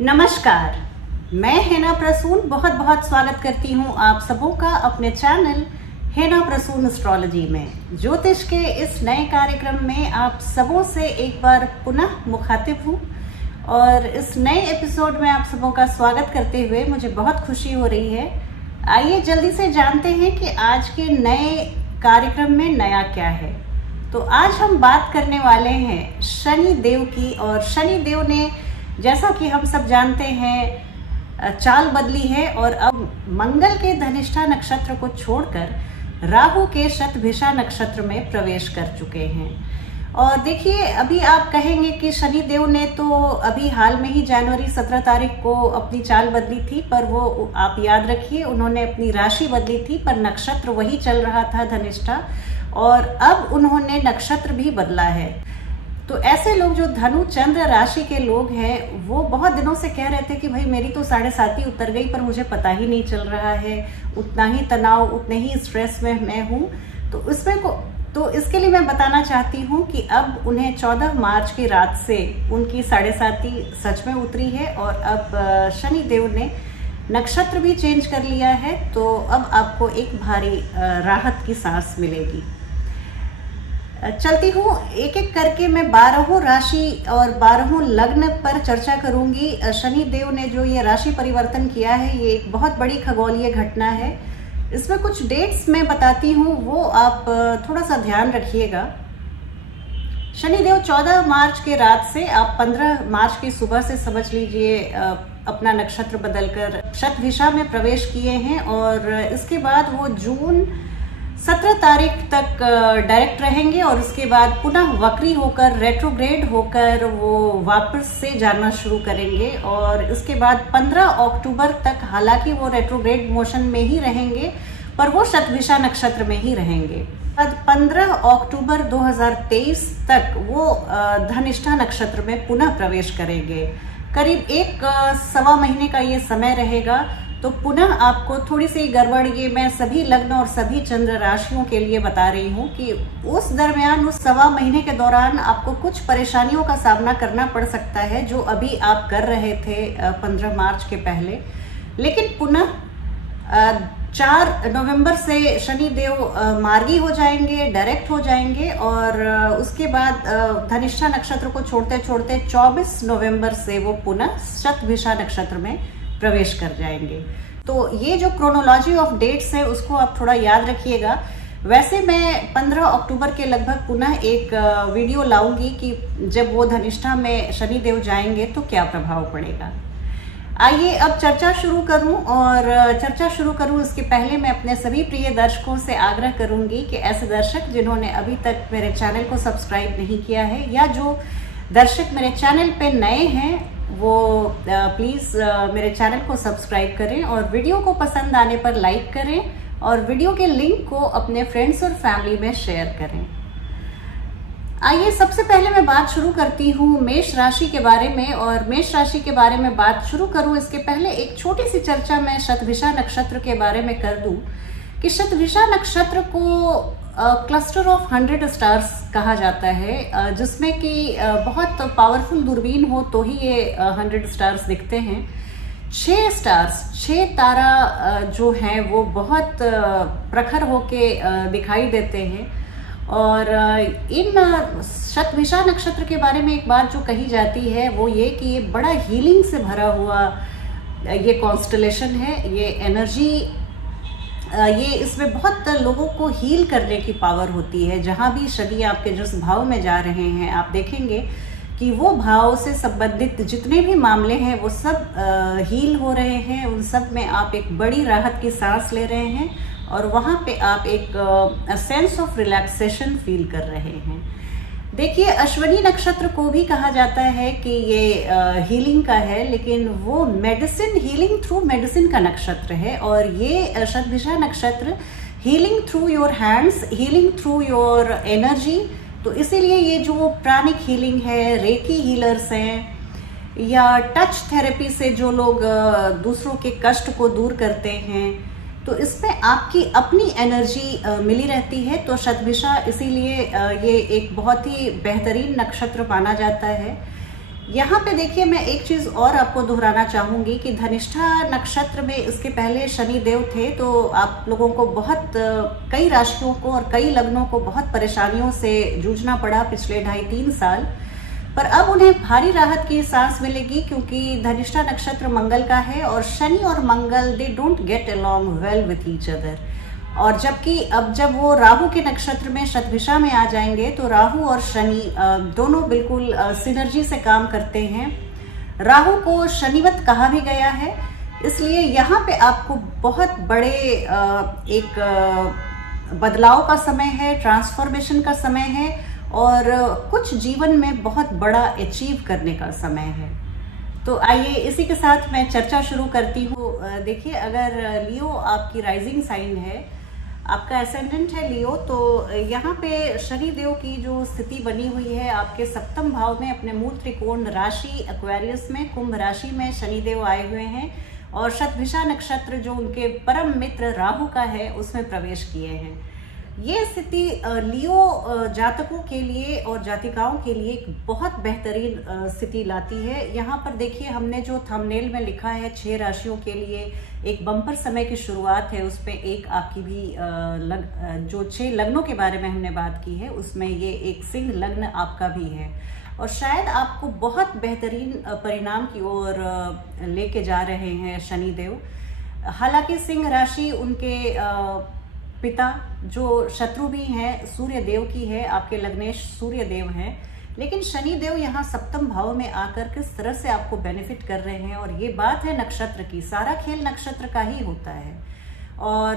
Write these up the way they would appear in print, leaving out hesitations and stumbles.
नमस्कार, मैं हेना प्रसून बहुत बहुत स्वागत करती हूँ आप सबों का अपने चैनल हेना प्रसून एस्ट्रोलॉजी में। ज्योतिष के इस नए कार्यक्रम में आप सबों से एक बार पुनः मुखातिब हूँ और इस नए एपिसोड में आप सबों का स्वागत करते हुए मुझे बहुत खुशी हो रही है। आइए जल्दी से जानते हैं कि आज के नए कार्यक्रम में नया क्या है। तो आज हम बात करने वाले हैं शनि देव की, और शनि देव ने जैसा कि हम सब जानते हैं चाल बदली है और अब मंगल के धनिष्ठा नक्षत्र को छोड़कर राहु के शतभिषा नक्षत्र में प्रवेश कर चुके हैं। और देखिए, अभी आप कहेंगे कि शनि देव ने तो अभी हाल में ही जनवरी 17 तारीख को अपनी चाल बदली थी, पर वो आप याद रखिए उन्होंने अपनी राशि बदली थी पर नक्षत्र वही चल रहा था धनिष्ठा, और अब उन्होंने नक्षत्र भी बदला है। तो ऐसे लोग जो धनु चंद्र राशि के लोग हैं वो बहुत दिनों से कह रहे थे कि भाई मेरी तो 7.5 उतर गई पर मुझे पता ही नहीं चल रहा है, उतना ही तनाव उतने ही स्ट्रेस में मैं हूँ। तो इसके लिए मैं बताना चाहती हूँ कि अब उन्हें 14 मार्च की रात से उनकी 7.5 सच में उतरी है और अब शनि देव ने नक्षत्र भी चेंज कर लिया है। तो अब आपको एक भारी राहत की सांस मिलेगी। चलती हूँ एक एक करके, मैं 12 राशि और 12 लग्न पर चर्चा करूंगी। शनि देव ने जो ये राशि परिवर्तन किया है ये एक बहुत बड़ी खगोलीय घटना है। इसमें कुछ डेट्स मैं बताती हूँ, वो आप थोड़ा सा ध्यान रखिएगा। शनिदेव 14 मार्च के रात से आप 15 मार्च की सुबह से समझ लीजिए अपना नक्षत्र बदलकर शतभिषा में प्रवेश किए हैं, और इसके बाद वो जून 17 तारीख तक डायरेक्ट रहेंगे और उसके बाद पुनः वक्री होकर रेट्रोग्रेड होकर वो वापस से जाना शुरू करेंगे। और इसके बाद 15 अक्टूबर तक हालांकि वो रेट्रोग्रेड मोशन में ही रहेंगे पर वो शतभिषा नक्षत्र में ही रहेंगे। 15 अक्टूबर 2023 तक वो धनिष्ठा नक्षत्र में पुनः प्रवेश करेंगे। करीब 1-1.25 महीने का ये समय रहेगा। तो पुनः आपको थोड़ी सी गड़बड़, ये मैं सभी लग्न और सभी चंद्र राशियों के लिए बता रही हूँ कि उस दरमियान उस 1.25 महीने के दौरान आपको कुछ परेशानियों का सामना करना पड़ सकता है जो अभी आप कर रहे थे 15 मार्च के पहले। लेकिन पुनः 4 नवंबर से शनि देव मार्गी हो जाएंगे, डायरेक्ट हो जाएंगे, और उसके बाद धनिष्ठा नक्षत्र को छोड़ते छोड़ते 24 नवंबर से वो पुनः शतभिषा नक्षत्र में प्रवेश कर जाएंगे। तो ये जो क्रोनोलॉजी ऑफ डेट्स है उसको आप थोड़ा याद रखिएगा। वैसे मैं 15 अक्टूबर के लगभग पुनः एक वीडियो लाऊंगी कि जब वो धनिष्ठा में शनि देव जाएंगे तो क्या प्रभाव पड़ेगा। आइए अब चर्चा शुरू करूं, और चर्चा शुरू करूं इसके पहले मैं अपने सभी प्रिय दर्शकों से आग्रह करूंगी कि ऐसे दर्शक जिन्होंने अभी तक मेरे चैनल को सब्सक्राइब नहीं किया है या जो दर्शक मेरे चैनल पे नए हैं वो प्लीज़ मेरे चैनल को सब्सक्राइब करें और वीडियो को पसंद आने पर लाइक करें और वीडियो के लिंक को अपने फ्रेंड्स और फैमिली में शेयर करें। आइए सबसे पहले मैं बात शुरू करती हूँ मेष राशि के बारे में, और मेष राशि के बारे में बात शुरू करूँ इसके पहले एक छोटी सी चर्चा मैं शतभिषा नक्षत्र के बारे में कर दूं कि शतभिषा नक्षत्र को क्लस्टर ऑफ 100 स्टार्स कहा जाता है, जिसमें कि बहुत पावरफुल दूरबीन हो तो ही ये 100 स्टार्स दिखते हैं। 6 तारा जो हैं वो बहुत प्रखर होके दिखाई देते हैं। और इन शतभिषा नक्षत्र के बारे में एक बात जो कही जाती है वो ये कि ये बड़ा हीलिंग से भरा हुआ ये कॉन्स्टलेशन है, ये एनर्जी, ये इसमें बहुत लोगों को हील करने की पावर होती है। जहाँ भी शनि आपके जिस भाव में जा रहे हैं आप देखेंगे कि वो भाव से संबंधित जितने भी मामले हैं वो सब हील हो रहे हैं, उन सब में आप एक बड़ी राहत की सांस ले रहे हैं और वहाँ पे आप एक सेंस ऑफ रिलैक्सेशन फील कर रहे हैं। देखिए, अश्विनी नक्षत्र को भी कहा जाता है कि ये हीलिंग का है, लेकिन वो मेडिसिन, हीलिंग थ्रू मेडिसिन का नक्षत्र है, और ये शतभिषा नक्षत्र healing through your hands, healing through your energy. तो इसीलिए ये जो प्राणिक हीलिंग है, रेकी हीलर्स हैं या टच थेरेपी से जो लोग दूसरों के कष्ट को दूर करते हैं, तो इसमें आपकी अपनी एनर्जी मिली रहती है। तो शतभिषा इसीलिए ये एक बहुत ही बेहतरीन नक्षत्र माना जाता है। यहाँ पे देखिए, मैं एक चीज और आपको दोहराना चाहूंगी कि धनिष्ठा नक्षत्र में इसके पहले शनि देव थे, तो आप लोगों को बहुत कई राशियों को और कई लग्नों को बहुत परेशानियों से जूझना पड़ा पिछले 2.5-3 साल। पर अब उन्हें भारी राहत की सांस मिलेगी, क्योंकि धनिष्ठा नक्षत्र मंगल का है और शनि और Mangal they don't get along well with each other. और जबकि अब जब वो राहु के नक्षत्र में शतभिषा में आ जाएंगे तो राहु और शनि दोनों बिल्कुल सिनर्जी से काम करते हैं। राहु को शनिवत कहा भी गया है, इसलिए यहाँ पे आपको बहुत बड़े एक बदलाव का समय है, ट्रांसफॉर्मेशन का समय है और कुछ जीवन में बहुत बड़ा अचीव करने का समय है। तो आइए इसी के साथ मैं चर्चा शुरू करती हूँ। देखिए, अगर लियो आपकी राइजिंग साइन है, आपका एसेंडेंट है लियो, तो यहाँ पे शनि देव की जो स्थिति बनी हुई है आपके सप्तम भाव में अपने मूल त्रिकोण राशि एक्वेरियस में कुंभ राशि में शनि देव आए हुए हैं और शतभिषा नक्षत्र जो उनके परम मित्र राहु का है उसमें प्रवेश किए हैं। ये स्थिति लियो जातकों के लिए और जातिकाओं के लिए एक बहुत बेहतरीन स्थिति लाती है। यहाँ पर देखिए, हमने जो थंबनेल में लिखा है 6 राशियों के लिए एक बम्पर समय की शुरुआत है, उसमें एक आपकी भी जो 6 लग्नों के बारे में हमने बात की है उसमें ये एक सिंह लग्न आपका भी है और शायद आपको बहुत बेहतरीन परिणाम की ओर लेके जा रहे हैं शनिदेव। हालांकि सिंह राशि उनके पिता जो शत्रु भी हैं सूर्य देव की है, आपके लग्नेश सूर्य देव हैं, लेकिन शनि देव यहाँ सप्तम भाव में आकर किस तरह से आपको बेनिफिट कर रहे हैं। और ये बात है नक्षत्र की, सारा खेल नक्षत्र का ही होता है। और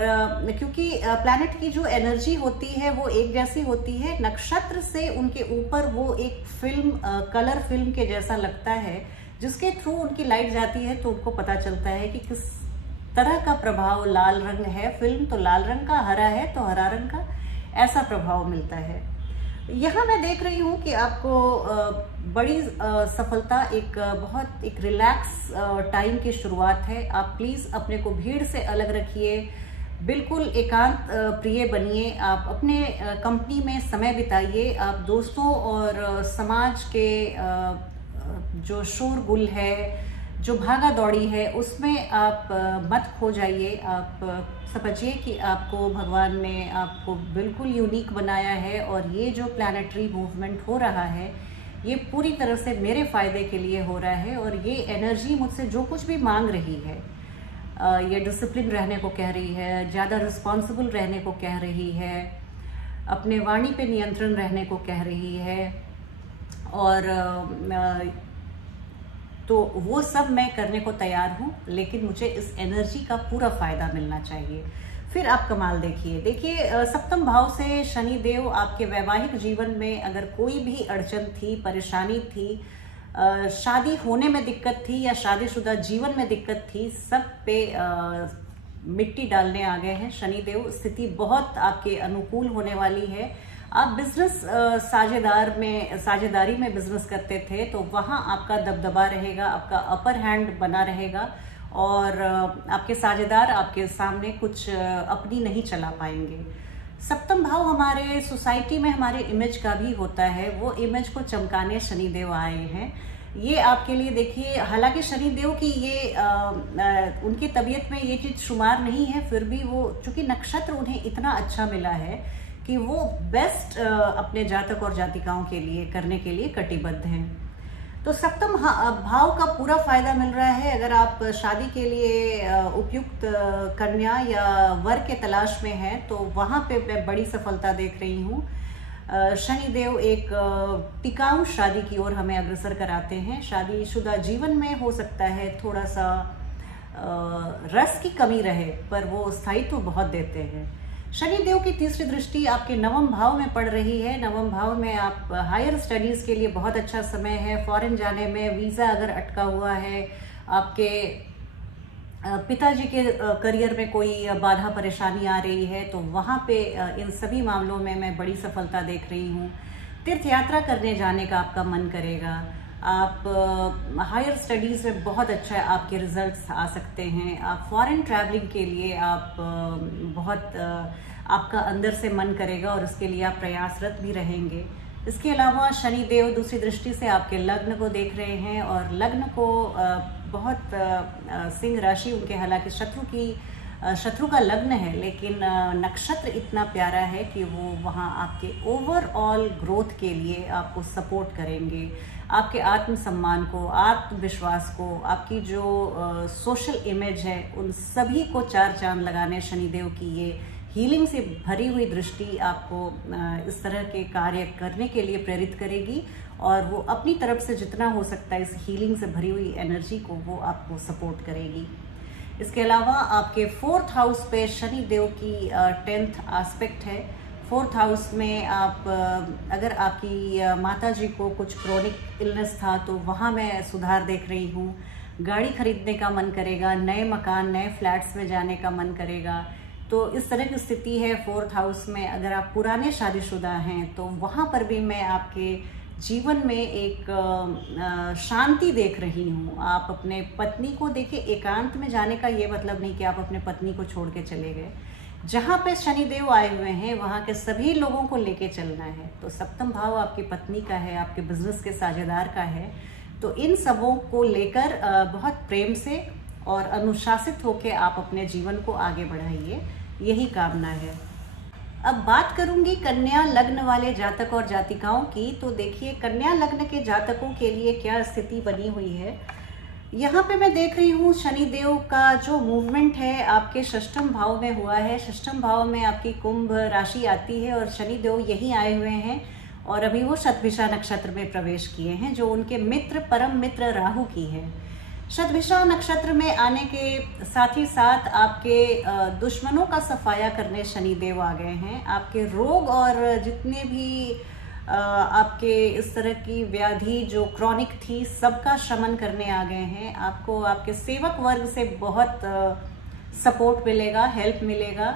क्योंकि प्लैनेट की जो एनर्जी होती है वो एक जैसी होती है, नक्षत्र से उनके ऊपर वो एक फिल्म कलर फिल्म के जैसा लगता है, जिसके थ्रू उनकी लाइट जाती है तो उनको पता चलता है कि किस तरह का प्रभाव। लाल रंग है फिल्म तो लाल रंग का, हरा है तो हरा रंग का, ऐसा प्रभाव मिलता है। यहाँ मैं देख रही हूँ कि आपको बड़ी सफलता, बहुत एक रिलैक्स टाइम की शुरुआत है। आप प्लीज अपने को भीड़ से अलग रखिए, बिल्कुल एकांत प्रिय बनिए, आप अपने कंपनी में समय बिताइए, आप दोस्तों और समाज के जो शोरगुल है, जो भागा दौड़ी है, उसमें आप मत खो जाइए। आप समझिए कि आपको भगवान ने आपको बिल्कुल यूनिक बनाया है और ये जो प्लैनेटरी मूवमेंट हो रहा है ये पूरी तरह से मेरे फायदे के लिए हो रहा है। और ये एनर्जी मुझसे जो कुछ भी मांग रही है, ये डिसिप्लिन रहने को कह रही है, ज़्यादा रिस्पॉन्सिबल रहने को कह रही है, अपने वाणी पे नियंत्रण रहने को कह रही है, और तो वो सब मैं करने को तैयार हूँ, लेकिन मुझे इस एनर्जी का पूरा फायदा मिलना चाहिए। फिर आप कमाल देखिए सप्तम भाव से शनि देव आपके वैवाहिक जीवन में अगर कोई भी अड़चन थी, परेशानी थी, शादी होने में दिक्कत थी या शादीशुदा जीवन में दिक्कत थी, सब पे मिट्टी डालने आ गए हैं शनि देव। स्थिति बहुत आपके अनुकूल होने वाली है। आप बिजनेस साझेदारी में बिजनेस करते थे तो वहाँ आपका दबदबा रहेगा, आपका अपर हैंड बना रहेगा और आपके साझेदार आपके सामने कुछ अपनी नहीं चला पाएंगे। सप्तम भाव हमारे सोसाइटी में हमारे इमेज का भी होता है, वो इमेज को चमकाने शनिदेव आए हैं। ये आपके लिए देखिए, हालांकि शनिदेव की ये उनकी तबीयत में ये चीज शुमार नहीं है, फिर भी वो चूंकि नक्षत्र उन्हें इतना अच्छा मिला है कि वो बेस्ट अपने जातक और जातिकाओं के लिए करने के लिए कटिबद्ध हैं। तो सप्तम भाव का पूरा फायदा मिल रहा है। अगर आप शादी के लिए उपयुक्त कन्या या वर के तलाश में हैं तो वहाँ पे मैं बड़ी सफलता देख रही हूँ। शनिदेव एक टिकाऊ शादी की ओर हमें अग्रसर कराते हैं। शादीशुदा जीवन में हो सकता है थोड़ा सा रस की कमी रहे, पर वो स्थायित्व बहुत देते हैं। शनिदेव की तीसरी दृष्टि आपके नवम भाव में पड़ रही है। नवम भाव में आप हायर स्टडीज के लिए बहुत अच्छा समय है। फॉरेन जाने में वीजा अगर अटका हुआ है, आपके पिताजी के करियर में कोई बाधा परेशानी आ रही है, तो वहाँ पे इन सभी मामलों में मैं बड़ी सफलता देख रही हूँ। तीर्थ यात्रा करने जाने का आपका मन करेगा। आप हायर स्टडीज़ में बहुत अच्छा आपके रिजल्ट्स आ सकते हैं। आप फॉरेन ट्रैवलिंग के लिए आप आपका अंदर से मन करेगा और उसके लिए आप प्रयासरत भी रहेंगे। इसके अलावा शनि देव दूसरी दृष्टि से आपके लग्न को देख रहे हैं, और लग्न को बहुत सिंह राशि उनके, हालांकि शत्रु का लग्न है, लेकिन नक्षत्र इतना प्यारा है कि वो वहाँ आपके ओवरऑल ग्रोथ के लिए आपको सपोर्ट करेंगे। आपके आत्मसम्मान को, आत्मविश्वास को, आपकी जो सोशल इमेज है, उन सभी को चार चांद लगाने शनिदेव की ये हीलिंग से भरी हुई दृष्टि आपको इस तरह के कार्य करने के लिए प्रेरित करेगी, और वो अपनी तरफ से जितना हो सकता है इस हीलिंग से भरी हुई एनर्जी को वो आपको सपोर्ट करेगी। इसके अलावा आपके 4th हाउस पे शनि देव की 10th एस्पेक्ट है। 4th हाउस में आप अगर आपकी माता जी को कुछ क्रोनिक इलनेस था तो वहाँ मैं सुधार देख रही हूँ। गाड़ी खरीदने का मन करेगा, नए मकान, नए फ्लैट्स में जाने का मन करेगा, तो इस तरह की स्थिति है 4th हाउस में। अगर आप पुराने शादीशुदा हैं तो वहाँ पर भी मैं आपके जीवन में एक शांति देख रही हूँ। आप अपने पत्नी को देखिए, एकांत में जाने का ये मतलब नहीं कि आप अपने पत्नी को छोड़ के चले गए। जहाँ पे शनिदेव आए हुए हैं वहाँ के सभी लोगों को लेके चलना है। तो सप्तम भाव आपकी पत्नी का है, आपके बिजनेस के साझेदार का है, तो इन सबों को लेकर बहुत प्रेम से और अनुशासित होकर आप अपने जीवन को आगे बढ़ाइए, यही कामना है। अब बात करूंगी कन्या लग्न वाले जातक और जातिकाओं की। तो देखिए, कन्या लग्न के जातकों के लिए क्या स्थिति बनी हुई है। यहाँ पे मैं देख रही हूँ शनिदेव का जो मूवमेंट है आपके षष्ठम भाव में हुआ है। षष्ठम भाव में आपकी कुंभ राशि आती है और शनिदेव यहीं आए हुए हैं, और अभी वो शतभिषा नक्षत्र में प्रवेश किए हैं, जो उनके मित्र, परम मित्र राहु की है। शतभिषा नक्षत्र में आने के साथ ही साथ आपके दुश्मनों का सफाया करने शनिदेव आ गए हैं। आपके रोग और जितने भी आपके इस तरह की व्याधि जो क्रॉनिक थी, सबका शमन करने आ गए हैं। आपको आपके सेवक वर्ग से बहुत सपोर्ट मिलेगा, हेल्प मिलेगा।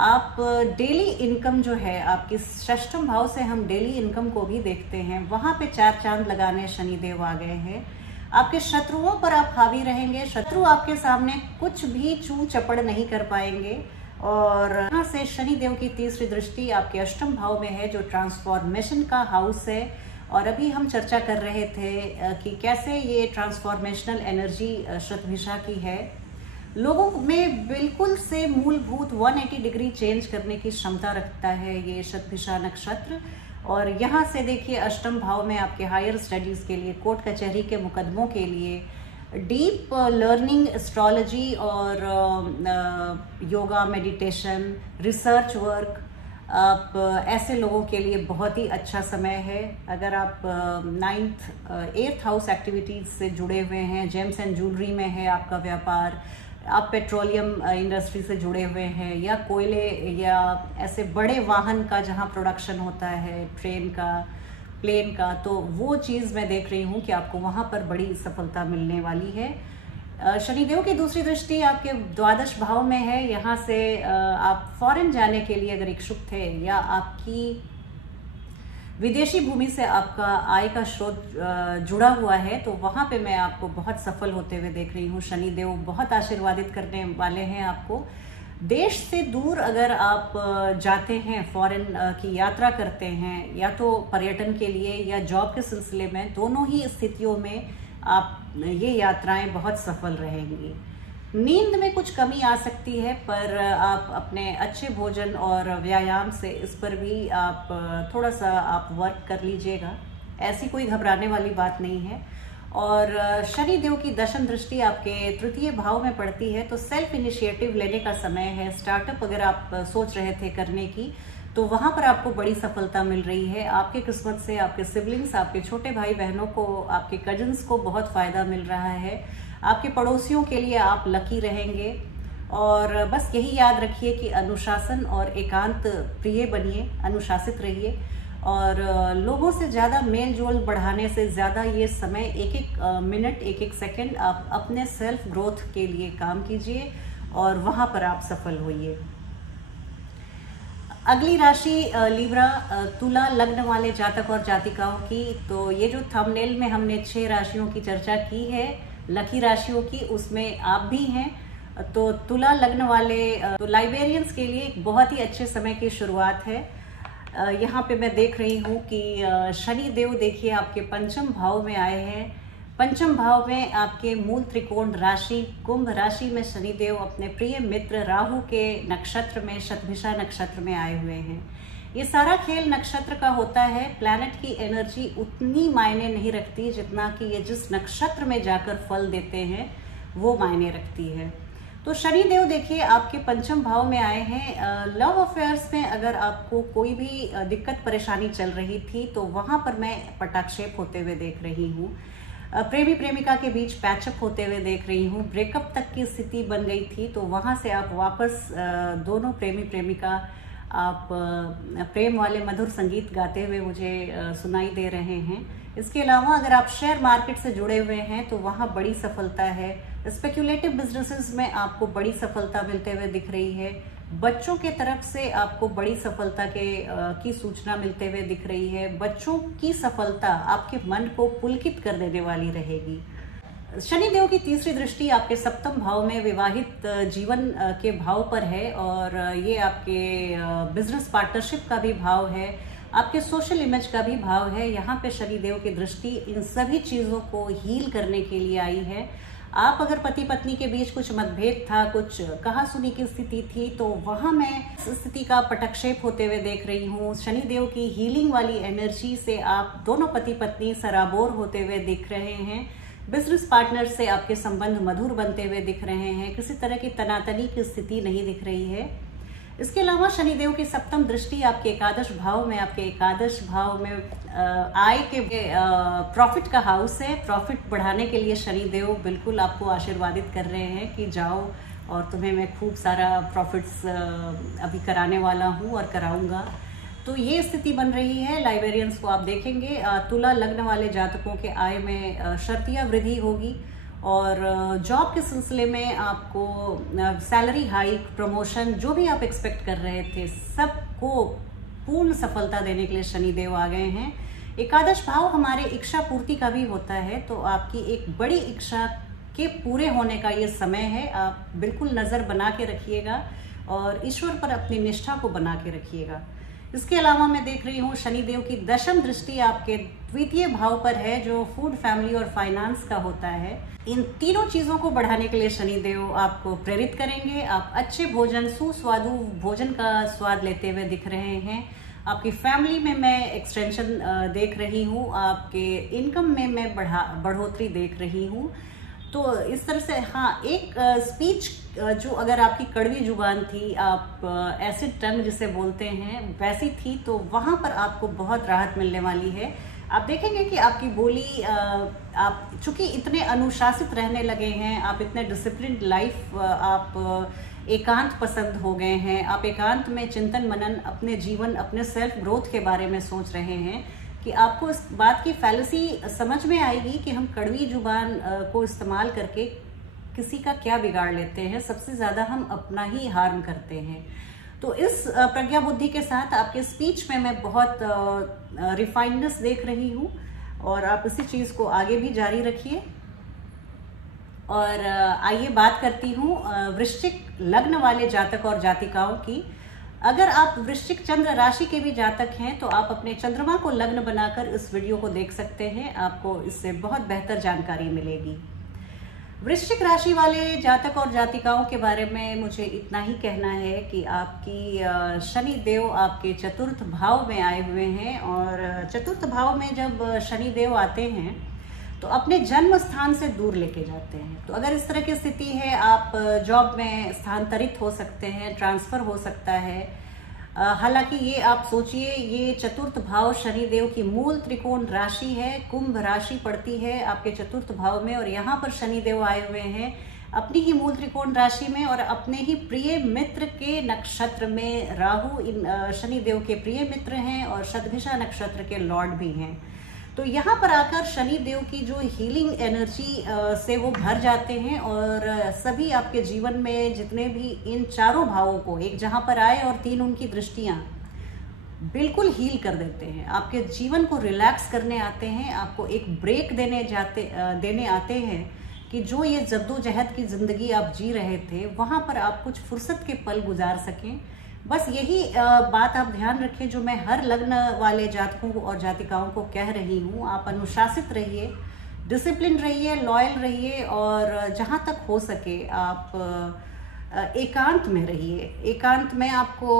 आप डेली इनकम जो है आपकी, षष्ठम भाव से हम डेली इनकम को भी देखते हैं, वहाँ पे चार चांद लगाने शनिदेव आ गए हैं। आपके शत्रुओं पर आप हावी रहेंगे, शत्रु आपके सामने कुछ भी चू चपड़ नहीं कर पाएंगे। और यहाँ से शनिदेव की तीसरी दृष्टि आपके अष्टम भाव में है, जो ट्रांसफॉर्मेशन का हाउस है। और अभी हम चर्चा कर रहे थे कि कैसे ये ट्रांसफॉर्मेशनल एनर्जी शतभिषा की है। लोगों में बिल्कुल से मूलभूत 180 डिग्री चेंज करने की क्षमता रखता है ये शतभिषा नक्षत्र। और यहाँ से देखिए, अष्टम भाव में आपके हायर स्टडीज के लिए, कोर्ट कचहरी के मुकदमों के लिए, डीप लर्निंग, एस्ट्रोलॉजी और योगा, मेडिटेशन, रिसर्च वर्क, आप ऐसे लोगों के लिए बहुत ही अच्छा समय है। अगर आप 8th हाउस एक्टिविटीज से जुड़े हुए हैं, जेम्स एंड ज्वेलरी में है आपका व्यापार, आप पेट्रोलियम इंडस्ट्री से जुड़े हुए हैं, या कोयले या ऐसे बड़े वाहन का जहां प्रोडक्शन होता है, ट्रेन का, प्लेन का, तो वो चीज़ मैं देख रही हूँ कि आपको वहाँ पर बड़ी सफलता मिलने वाली है। शनिदेव की दूसरी दृष्टि आपके द्वादश भाव में है। यहाँ से आप फॉरेन जाने के लिए अगर इच्छुक थे, या आपकी विदेशी भूमि से आपका आय का स्रोत जुड़ा हुआ है, तो वहाँ पे मैं आपको बहुत सफल होते हुए देख रही हूँ। शनिदेव बहुत आशीर्वादित करने वाले हैं आपको। देश से दूर अगर आप जाते हैं, फॉरेन की यात्रा करते हैं, या तो पर्यटन के लिए या जॉब के सिलसिले में, दोनों ही स्थितियों में आप ये यात्राएं बहुत सफल रहेंगी। नींद में कुछ कमी आ सकती है, पर आप अपने अच्छे भोजन और व्यायाम से इस पर भी आप थोड़ा सा आप वर्क कर लीजिएगा। ऐसी कोई घबराने वाली बात नहीं है। और शनि देव की दशम दृष्टि आपके तृतीय भाव में पड़ती है, तो सेल्फ इनिशिएटिव लेने का समय है। स्टार्टअप अगर आप सोच रहे थे करने की, तो वहाँ पर आपको बड़ी सफलता मिल रही है। आपके किस्मत से आपके सिबलिंग्स, आपके छोटे भाई बहनों को, आपके कजिन्स को बहुत फायदा मिल रहा है। आपके पड़ोसियों के लिए आप लकी रहेंगे। और बस यही याद रखिए कि अनुशासन और एकांत प्रिय बनिए, अनुशासित रहिए, और लोगों से ज़्यादा मेल जोल बढ़ाने से ज़्यादा ये समय, एक एक मिनट, एक एक सेकंड आप अपने सेल्फ ग्रोथ के लिए काम कीजिए, और वहाँ पर आप सफल होइए। अगली राशि लिब्रा, तुला लग्न वाले जातक और जातिकाओं की। तो ये जो थंबनेल में हमने 6 राशियों की चर्चा की है, लकी राशियों की, उसमें आप भी हैं। तो तुला लग्न वाले तो लाइब्रेरियंस के लिए एक बहुत ही अच्छे समय की शुरुआत है। यहाँ पे मैं देख रही हूँ कि शनि देव देखिए आपके पंचम भाव में आए हैं। पंचम भाव में आपके मूल त्रिकोण राशि कुंभ राशि में शनि देव अपने प्रिय मित्र राहु के नक्षत्र में शतभिषा नक्षत्र में आए हुए हैं। ये सारा खेल नक्षत्र का होता है। प्लैनेट की एनर्जी उतनी मायने नहीं रखती जितना कि ये जिस नक्षत्र में जाकर फल देते हैं वो मायने रखती है। तो शनि देव देखिए आपके पंचम भाव में आए हैं। लव अफेयर्स में अगर आपको कोई भी दिक्कत परेशानी चल रही थी तो वहां पर मैं पटाक्षेप होते हुए देख रही हूँ। प्रेमी प्रेमिका के बीच पैचअप होते हुए देख रही हूँ। ब्रेकअप तक की स्थिति बन गई थी तो वहां से आप वापस दोनों प्रेमी प्रेमिका आप प्रेम वाले मधुर संगीत गाते हुए मुझे सुनाई दे रहे हैं। इसके अलावा अगर आप शेयर मार्केट से जुड़े हुए हैं तो वहाँ बड़ी सफलता है। स्पेक्युलेटिव बिजनेसेस में आपको बड़ी सफलता मिलते हुए दिख रही है। बच्चों के तरफ से आपको बड़ी सफलता की सूचना मिलते हुए दिख रही है। बच्चों की सफलता आपके मन को पुलकित कर देने वाली रहेगी। शनि देव की तीसरी दृष्टि आपके सप्तम भाव में विवाहित जीवन के भाव पर है और ये आपके बिजनेस पार्टनरशिप का भी भाव है, आपके सोशल इमेज का भी भाव है। यहाँ पे शनि देव की दृष्टि इन सभी चीजों को हील करने के लिए आई है। आप अगर पति पत्नी के बीच कुछ मतभेद था, कुछ कहा सुनी की स्थिति थी, तो वहां मैं इस स्थिति का पटक्षेप होते हुए देख रही हूँ। शनि देव की हीलिंग वाली एनर्जी से आप दोनों पति पत्नी सराबोर होते हुए दिख रहे हैं। बिजनेस पार्टनर से आपके संबंध मधुर बनते हुए दिख रहे हैं। किसी तरह की तनातनी की स्थिति नहीं दिख रही है। इसके अलावा शनिदेव की सप्तम दृष्टि आपके एकादश भाव में, आपके एकादश भाव में आय के प्रॉफिट का हाउस है। प्रॉफिट बढ़ाने के लिए शनिदेव बिल्कुल आपको आशीर्वादित कर रहे हैं कि जाओ और तुम्हें मैं खूब सारा प्रॉफिट्स अभी कराने वाला हूँ और कराऊंगा। तो ये स्थिति बन रही है। लाइब्रेरियंस को आप देखेंगे तुला लग्न वाले जातकों के आय में शर्तिया वृद्धि होगी और जॉब के सिलसिले में आपको सैलरी हाइक, प्रमोशन, जो भी आप एक्सपेक्ट कर रहे थे सबको पूर्ण सफलता देने के लिए शनिदेव आ गए हैं। एकादश भाव हमारे इच्छा पूर्ति का भी होता है, तो आपकी एक बड़ी इच्छा के पूरे होने का ये समय है। आप बिल्कुल नज़र बना के रखिएगा और ईश्वर पर अपनी निष्ठा को बना के रखिएगा। इसके अलावा मैं देख रही हूँ शनिदेव की दशम दृष्टि आपके द्वितीय भाव पर है, जो फूड, फैमिली और फाइनेंस का होता है। इन तीनों चीजों को बढ़ाने के लिए शनिदेव आपको प्रेरित करेंगे। आप अच्छे भोजन, सुस्वादु भोजन का स्वाद लेते हुए दिख रहे हैं। आपकी फैमिली में मैं एक्सटेंशन देख रही हूँ। आपके इनकम में मैं बढ़ोतरी देख रही हूँ। तो इस तरह से हाँ, एक स्पीच जो अगर आपकी कड़वी जुबान थी, आप एसिड टंग जिसे बोलते हैं वैसी थी, तो वहां पर आपको बहुत राहत मिलने वाली है। आप देखेंगे कि आपकी बोली, आप चूंकि इतने अनुशासित रहने लगे हैं, आप इतने डिसिप्लिन्ड लाइफ, आप एकांत पसंद हो गए हैं। आप एकांत में चिंतन मनन, अपने जीवन, अपने सेल्फ ग्रोथ के बारे में सोच रहे हैं कि आपको इस बात की फैलेसी समझ में आएगी कि हम कड़वी जुबान को इस्तेमाल करके किसी का क्या बिगाड़ लेते हैं। सबसे ज्यादा हम अपना ही हार्म करते हैं। तो इस प्रज्ञा बुद्धि के साथ आपके स्पीच में मैं बहुत रिफाइंडनेस देख रही हूँ और आप इसी चीज को आगे भी जारी रखिए। और आइए बात करती हूँ वृश्चिक लग्न वाले जातक और जातिकाओं की। अगर आप वृश्चिक चंद्र राशि के भी जातक हैं तो आप अपने चंद्रमा को लग्न बनाकर इस वीडियो को देख सकते हैं। आपको इससे बहुत बेहतर जानकारी मिलेगी। वृश्चिक राशि वाले जातक और जातिकाओं के बारे में मुझे इतना ही कहना है कि आपकी शनि देव आपके चतुर्थ भाव में आए हुए हैं और चतुर्थ भाव में जब शनि देव आते हैं तो अपने जन्म स्थान से दूर लेके जाते हैं। तो अगर इस तरह की स्थिति है, आप जॉब में स्थानांतरित हो सकते हैं, ट्रांसफर हो सकता है। हालांकि ये आप सोचिए, ये चतुर्थ भाव शनिदेव की मूल त्रिकोण राशि है, कुंभ राशि पड़ती है आपके चतुर्थ भाव में और यहाँ पर शनिदेव आए हुए हैं अपनी ही मूल त्रिकोण राशि में और अपने ही प्रिय मित्र के नक्षत्र में। राहु इन शनिदेव के प्रिय मित्र हैं और शतभिषा नक्षत्र के लॉर्ड भी हैं। तो यहाँ पर आकर शनि देव की जो हीलिंग एनर्जी से वो भर जाते हैं और सभी आपके जीवन में जितने भी इन चारों भावों को, एक जहाँ पर आए और तीन उनकी दृष्टियाँ, बिल्कुल हील कर देते हैं। आपके जीवन को रिलैक्स करने आते हैं, आपको एक ब्रेक देने आते हैं कि जो ये जद्दोजहद की जिंदगी आप जी रहे थे वहाँ पर आप कुछ फुर्सत के पल गुजार सकें। बस यही बात आप ध्यान रखें जो मैं हर लग्न वाले जातकों और जातिकाओं को कह रही हूँ। आप अनुशासित रहिए, डिसिप्लिन रहिए, लॉयल रहिए, और जहाँ तक हो सके आप एकांत में रहिए। एकांत में आपको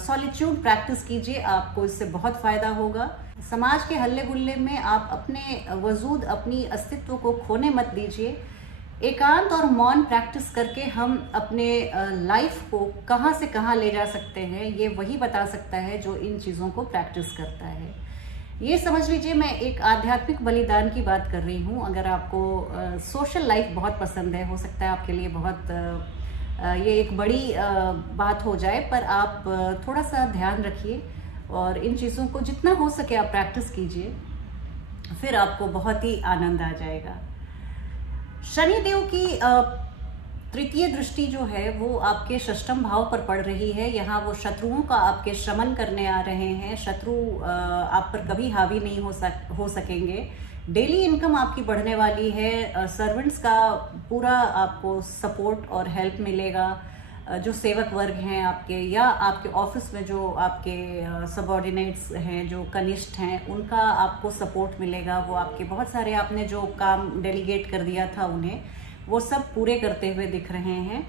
सॉलिट्यूड प्रैक्टिस कीजिए, आपको इससे बहुत फ़ायदा होगा। समाज के हल्ले गुल्ले में आप अपने वजूद, अपनी अस्तित्व को खोने मत दीजिए। एकांत और मौन प्रैक्टिस करके हम अपने लाइफ को कहाँ से कहाँ ले जा सकते हैं, ये वही बता सकता है जो इन चीज़ों को प्रैक्टिस करता है। ये समझ लीजिए मैं एक आध्यात्मिक बलिदान की बात कर रही हूँ। अगर आपको सोशल लाइफ बहुत पसंद है, हो सकता है आपके लिए बहुत ये एक बड़ी बात हो जाए, पर आप थोड़ा सा ध्यान रखिए और इन चीज़ों को जितना हो सके आप प्रैक्टिस कीजिए, फिर आपको बहुत ही आनंद आ जाएगा। शनिदेव की तृतीय दृष्टि जो है वो आपके षष्ठम भाव पर पड़ रही है। यहाँ वो शत्रुओं का आपके शमन करने आ रहे हैं। शत्रु आप पर कभी हावी नहीं हो सकेंगे। डेली इनकम आपकी बढ़ने वाली है। सर्वेंट्स का पूरा आपको सपोर्ट और हेल्प मिलेगा। जो सेवक वर्ग हैं आपके, या आपके ऑफिस में जो आपके सबऑर्डिनेट्स हैं, जो कनिष्ठ हैं, उनका आपको सपोर्ट मिलेगा। वो आपके बहुत सारे आपने जो काम डेलीगेट कर दिया था उन्हें, वो सब पूरे करते हुए दिख रहे हैं।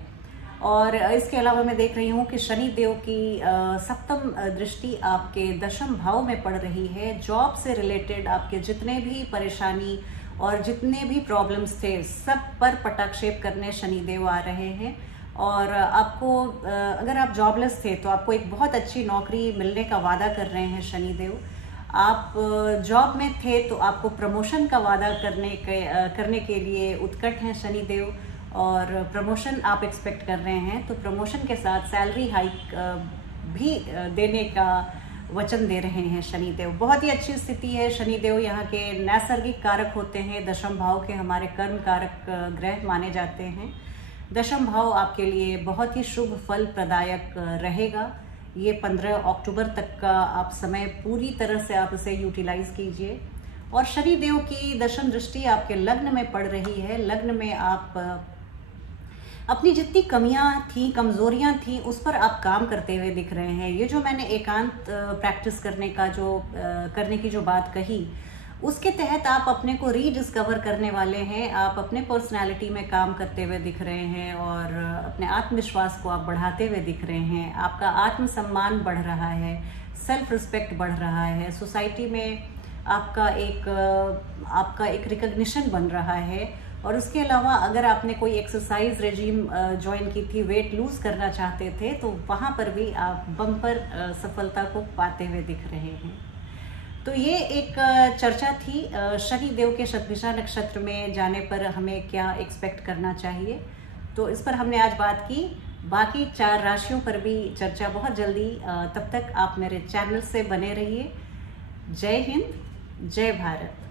और इसके अलावा मैं देख रही हूँ कि शनि देव की सप्तम दृष्टि आपके दशम भाव में पड़ रही है। जॉब से रिलेटेड आपके जितने भी परेशानी और जितने भी प्रॉब्लम्स थे, सब पर पटाक्षेप करने शनि देव आ रहे हैं। और आपको अगर आप जॉबलेस थे तो आपको एक बहुत अच्छी नौकरी मिलने का वादा कर रहे हैं शनि देव। आप जॉब में थे तो आपको प्रमोशन का वादा करने के लिए उत्कट हैं शनि देव, और प्रमोशन आप एक्सपेक्ट कर रहे हैं, तो प्रमोशन के साथ सैलरी हाइक भी देने का वचन दे रहे हैं शनि देव। बहुत ही अच्छी स्थिति है। शनि देव यहाँ के नैसर्गिक कारक होते हैं, दशम भाव के हमारे कर्म कारक ग्रह माने जाते हैं। दशम भाव आपके लिए बहुत ही शुभ फल प्रदायक रहेगा। ये 15 अक्टूबर तक का आप समय पूरी तरह से आप इसे यूटिलाइज कीजिए। और शनि देव की दशम दृष्टि आपके लग्न में पड़ रही है। लग्न में आप अपनी जितनी कमियां थी, कमजोरियां थी, उस पर आप काम करते हुए दिख रहे हैं। ये जो मैंने एकांत प्रैक्टिस करने की जो बात कही, उसके तहत आप अपने को रीडिस्कवर करने वाले हैं। आप अपने पर्सनालिटी में काम करते हुए दिख रहे हैं और अपने आत्मविश्वास को आप बढ़ाते हुए दिख रहे हैं। आपका आत्मसम्मान बढ़ रहा है, सेल्फ रिस्पेक्ट बढ़ रहा है, सोसाइटी में आपका एक रिकग्निशन बन रहा है। और उसके अलावा अगर आपने कोई एक्सरसाइज रेजिम ज्वाइन की थी, वेट लूज करना चाहते थे, तो वहाँ पर भी आप बम्पर सफलता को पाते हुए दिख रहे हैं। तो ये एक चर्चा थी शनि देव के शतभिषा नक्षत्र में जाने पर हमें क्या एक्सपेक्ट करना चाहिए। तो इस पर हमने आज बात की। बाकी 4 राशियों पर भी चर्चा बहुत जल्दी। तब तक आप मेरे चैनल से बने रहिए। जय हिंद, जय भारत।